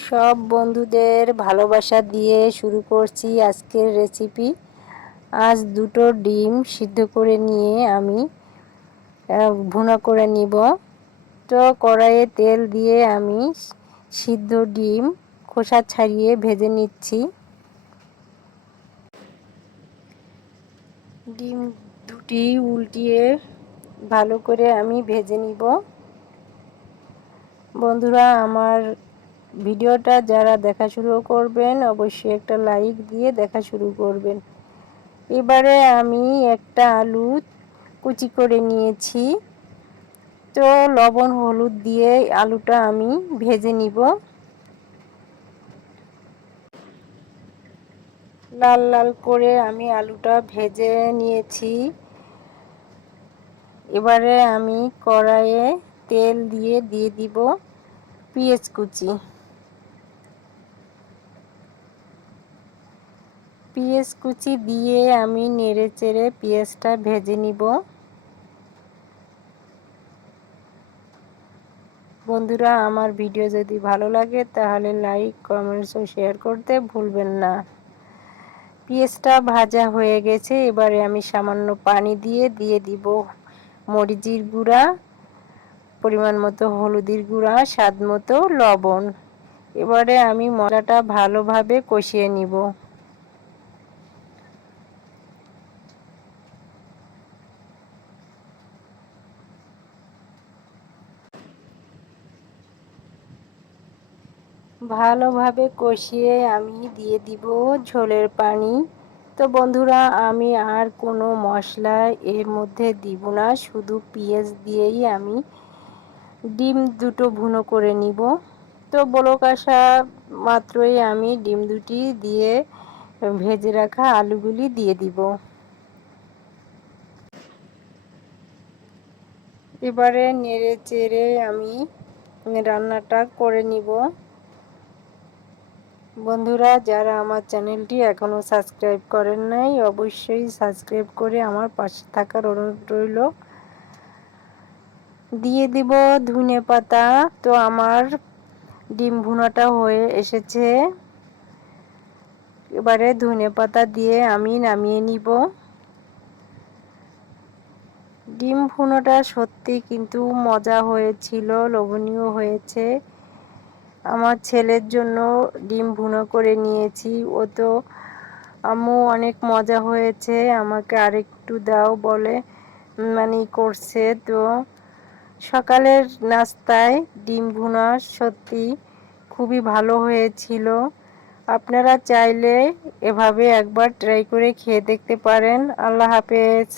সব বন্ধুদের ভালোবাসা দিয়ে শুরু করছি আজকের রেসিপি। আজ দুটো ডিম সিদ্ধ করে নিয়ে আমি ভুনা করে নিব। তো কড়াইয়ে তেল দিয়ে আমি সিদ্ধ ডিম খোসা ছাড়িয়ে ভেজে নিচ্ছি। ডিম দুটি উল্টিয়ে ভালো করে আমি ভেজে নিব। বন্ধুরা, আমার ভিডিওটা যারা দেখা শুরু করবেন অবশ্যই একটা লাইক দিয়ে দেখা শুরু করবেন। এবারে আমি একটা আলু কুচি করে নিয়েছি। তো লবণ হলুদ দিয়ে আলুটা আমি ভেজে নিব। লাল লাল করে আমি আলুটা ভেজে নিয়েছি। এবারে আমি কড়াইয়ে তেল দিয়ে দিব পেঁয়াজ কুচি। পেঁয়াজ কুচি দিয়ে আমি নেড়ে চেড়ে পেঁয়াজটা ভেজে নিব। বন্ধুরা, আমার ভিডিও যদি ভালো লাগে তাহলে লাইক কমেন্টস ও শেয়ার করতে ভুলবেন না। পেঁয়াজটা ভাজা হয়ে গেছে। এবারে আমি সামান্য পানি দিয়ে দিব মরিচের গুঁড়া, পরিমাণ মতো হলুদের গুঁড়া, স্বাদ মতো লবণ। এবারে আমি মশলাটা ভালোভাবে কষিয়ে নিব। ভালোভাবে কষিয়ে আমি দিয়ে দিব ঝোলের পানি। তো বন্ধুরা, আমি আর কোনো মশলা এর মধ্যে দিব না, শুধু পেঁয়াজ দিয়েই আমি ডিম দুটো ভুনো করে নিব। তো বলক আসা মাত্রই আমি ডিম দুটি দিয়ে ভেজে রাখা আলুগুলি দিয়ে দিব। এবারে নেড়ে চেড়ে আমি রান্নাটা করে নিব। বন্ধুরা, যারা আমার চ্যানেলটি এখনও সাবস্ক্রাইব করেন নাই অবশ্যই সাবস্ক্রাইব করে আমার পাশে থাকার অনুরোধ রইল। দিয়ে দিব ধনেপাতা। তো আমার ডিম ভুনাটা হয়ে এসেছে। এবারে ধনেপাতা দিয়ে আমি নামিয়ে নিব। ডিম ভুনাটা সত্যি কিন্তু মজা হয়েছিল, লোভনীয় হয়েছে। আমার ছেলের জন্য ডিম ভুনা করে নিয়েছি। ও তো আম্মু অনেক মজা হয়েছে, আমাকে আরেকটু দাও বলে করছে। তো সকালের নাস্তায় ডিম ভুনা সত্যি খুবই ভালো হয়েছিল। আপনারা চাইলে এভাবে একবার ট্রাই করে খেয়ে দেখতে পারেন। আল্লাহ হাফেজ।